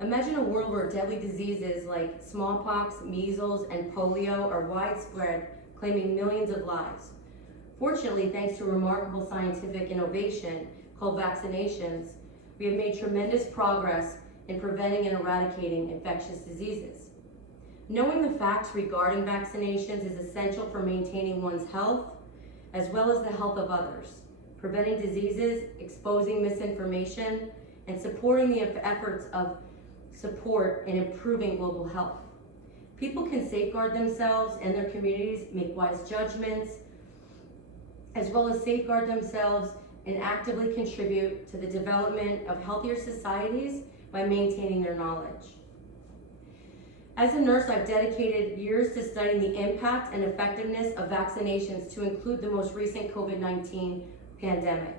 Imagine a world where deadly diseases like smallpox, measles, and polio are widespread, claiming millions of lives. Fortunately, thanks to a remarkable scientific innovation called vaccinations, we have made tremendous progress in preventing and eradicating infectious diseases. Knowing the facts regarding vaccinations is essential for maintaining one's health, as well as the health of others, preventing diseases, exposing misinformation, and supporting the efforts of support in improving global health. People can safeguard themselves and their communities, make wise judgments, as well as safeguard themselves and actively contribute to the development of healthier societies by maintaining their knowledge. As a nurse, I've dedicated years to studying the impact and effectiveness of vaccinations to include the most recent COVID-19 pandemic.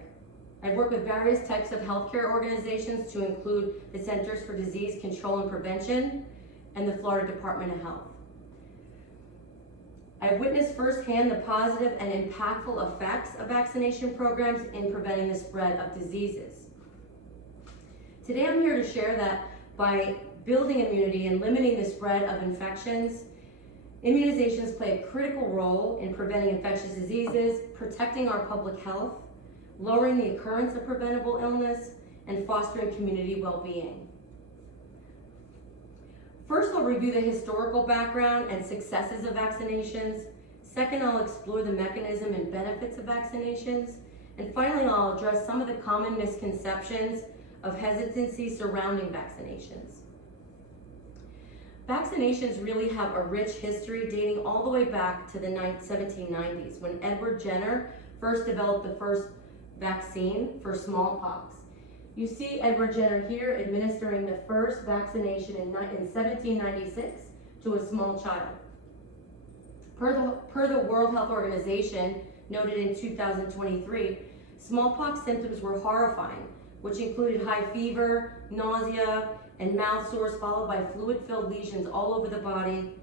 I've worked with various types of healthcare organizations to include the Centers for Disease Control and Prevention and the Florida Department of Health. I've witnessed firsthand the positive and impactful effects of vaccination programs in preventing the spread of diseases. Today I'm here to share that by building immunity and limiting the spread of infections, immunizations play a critical role in preventing infectious diseases, protecting our public health, lowering the occurrence of preventable illness, and fostering community well-being. First, I'll review the historical background and successes of vaccinations. Second, I'll explore the mechanism and benefits of vaccinations. And finally, I'll address some of the common misconceptions of hesitancy surrounding vaccinations. Vaccinations really have a rich history dating all the way back to the 1790s when Edward Jenner first developed the first vaccine for smallpox. You see Edward Jenner here administering the first vaccination in 1796 to a small child. Per the World Health Organization, noted in 2023, smallpox symptoms were horrifying, which included high fever, nausea, and mouth sores followed by fluid-filled lesions all over the body.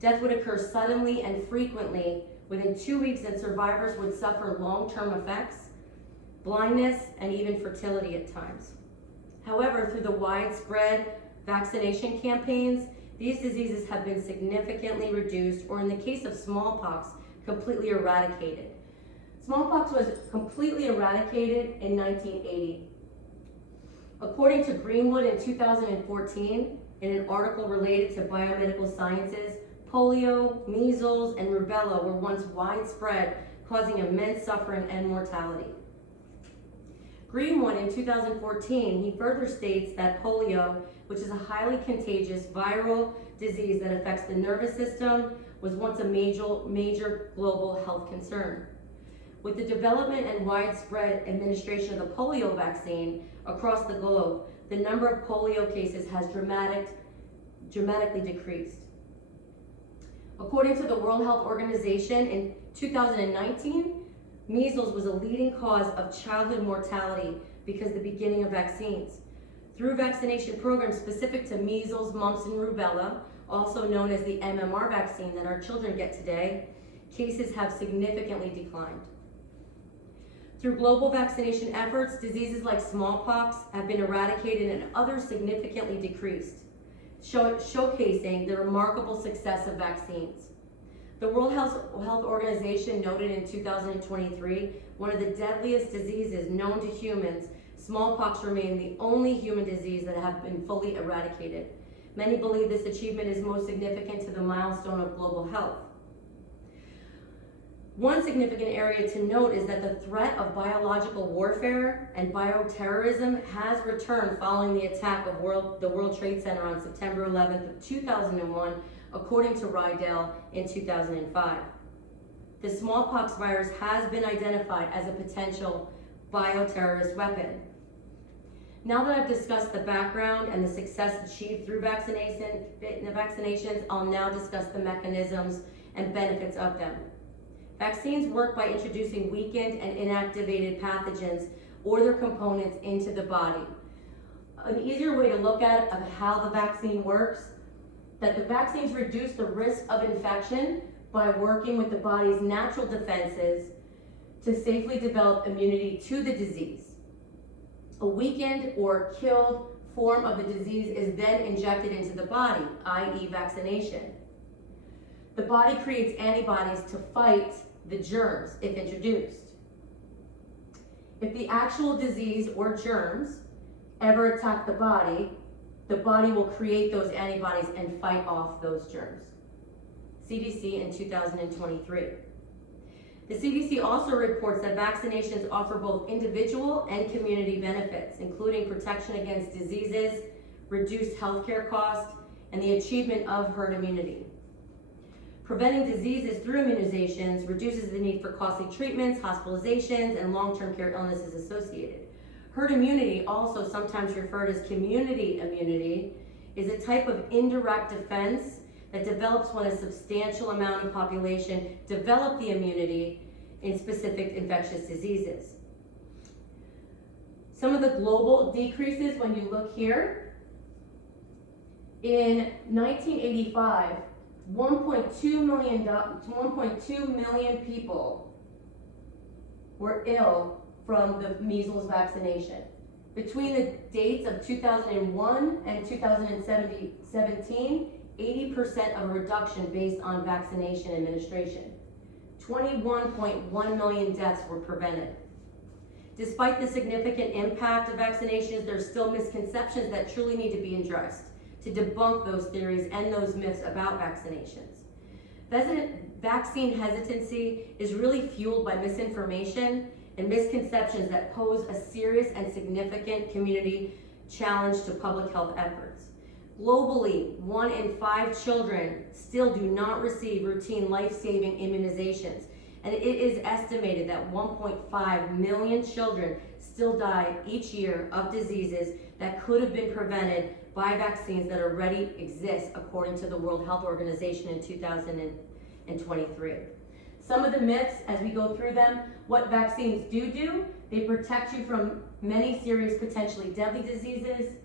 Death would occur suddenly and frequently within 2 weeks, and survivors would suffer long-term effects, blindness, and even fertility at times. However, through the widespread vaccination campaigns, these diseases have been significantly reduced, or in the case of smallpox, completely eradicated. Smallpox was completely eradicated in 1980. According to Greenwood in 2014, in an article related to biomedical sciences, polio, measles, and rubella were once widespread, causing immense suffering and mortality. Greenwood in 2014, he further states that polio, which is a highly contagious viral disease that affects the nervous system, was once a major global health concern. With the development and widespread administration of the polio vaccine across the globe, the number of polio cases has dramatically decreased. According to the World Health Organization, in 2019, measles was a leading cause of childhood mortality because of the beginning of vaccines. Through vaccination programs specific to measles, mumps, and rubella, also known as the MMR vaccine that our children get today, cases have significantly declined. Through global vaccination efforts, diseases like smallpox have been eradicated and others significantly decreased, showcasing the remarkable success of vaccines. The World Health Organization noted in 2023, one of the deadliest diseases known to humans, smallpox remained the only human disease that have been fully eradicated. Many believe this achievement is most significant to the milestone of global health. One significant area to note is that the threat of biological warfare and bioterrorism has returned following the attack of the World Trade Center on September 11th of 2001, according to Rydell in 2005. The smallpox virus has been identified as a potential bioterrorist weapon. Now that I've discussed the background and the success achieved through vaccinations, I'll now discuss the mechanisms and benefits of them. Vaccines work by introducing weakened and inactivated pathogens or their components into the body. An easier way to look at how the vaccine works, that the vaccines reduce the risk of infection by working with the body's natural defenses to safely develop immunity to the disease. A weakened or killed form of the disease is then injected into the body, i.e. vaccination. The body creates antibodies to fight the germs if introduced. If the actual disease or germs ever attack the body will create those antibodies and fight off those germs. CDC in 2023. The CDC also reports that vaccinations offer both individual and community benefits, including protection against diseases, reduced healthcare costs, and the achievement of herd immunity. Preventing diseases through immunizations reduces the need for costly treatments, hospitalizations, and long-term care illnesses associated. Herd immunity, also sometimes referred as community immunity, is a type of indirect defense that develops when a substantial amount of population develop the immunity in specific infectious diseases. Some of the global decreases, when you look here, in 1985, 1.2 million people were ill from the measles vaccination. Between the dates of 2001 and 2017, 80% of a reduction based on vaccination administration. 21.1 million deaths were prevented. Despite the significant impact of vaccinations, there's still misconceptions that truly need to be addressed to debunk those theories and those myths about vaccinations. Vaccine hesitancy is really fueled by misinformation and misconceptions that pose a serious and significant community challenge to public health efforts. Globally, 1 in 5 children still do not receive routine life-saving immunizations, and it is estimated that 1.5 million children still die each year of diseases that could have been prevented by vaccines that already exist, according to the World Health Organization in 2023. Some of the myths, as we go through them, what vaccines do, they protect you from many serious, potentially deadly diseases.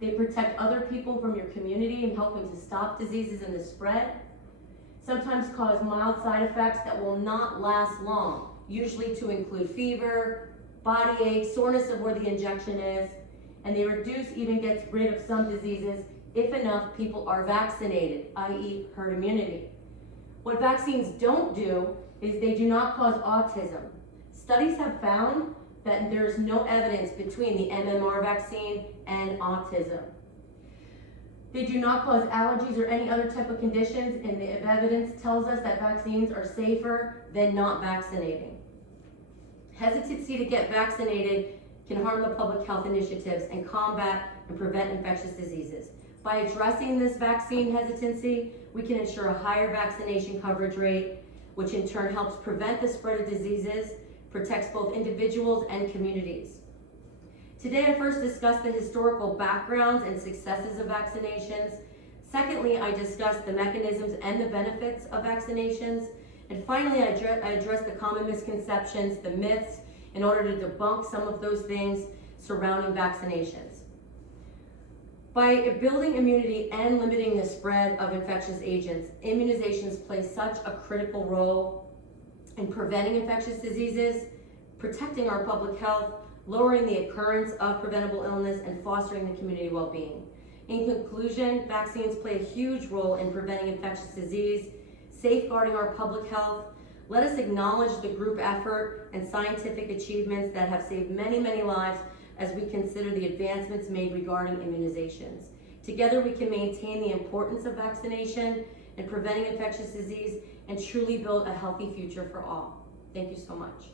They protect other people from your community and help them to stop diseases and the spread. Sometimes cause mild side effects that will not last long, usually to include fever, body ache, soreness of where the injection is, and they even gets rid of some diseases if enough people are vaccinated, i.e. herd immunity. What vaccines don't do is they do not cause autism. Studies have found that there's no evidence between the MMR vaccine and autism. They do not cause allergies or any other type of conditions, and the evidence tells us that vaccines are safer than not vaccinating. Hesitancy to get vaccinated can harm the public health initiatives and combat and prevent infectious diseases. By addressing this vaccine hesitancy, we can ensure a higher vaccination coverage rate, which in turn helps prevent the spread of diseases, protects both individuals and communities. Today, I first discussed the historical backgrounds and successes of vaccinations. Secondly, I discussed the mechanisms and the benefits of vaccinations. And finally, I addressed the common misconceptions, the myths, in order to debunk some of those things surrounding vaccinations. By building immunity and limiting the spread of infectious agents, immunizations play such a critical role in preventing infectious diseases, protecting our public health, lowering the occurrence of preventable illness, and fostering the community well-being. In conclusion, vaccines play a huge role in preventing infectious disease, safeguarding our public health. Let us acknowledge the group effort and scientific achievements that have saved many, many lives as we consider the advancements made regarding immunizations. Together, we can maintain the importance of vaccination and preventing infectious disease and truly build a healthy future for all. Thank you so much.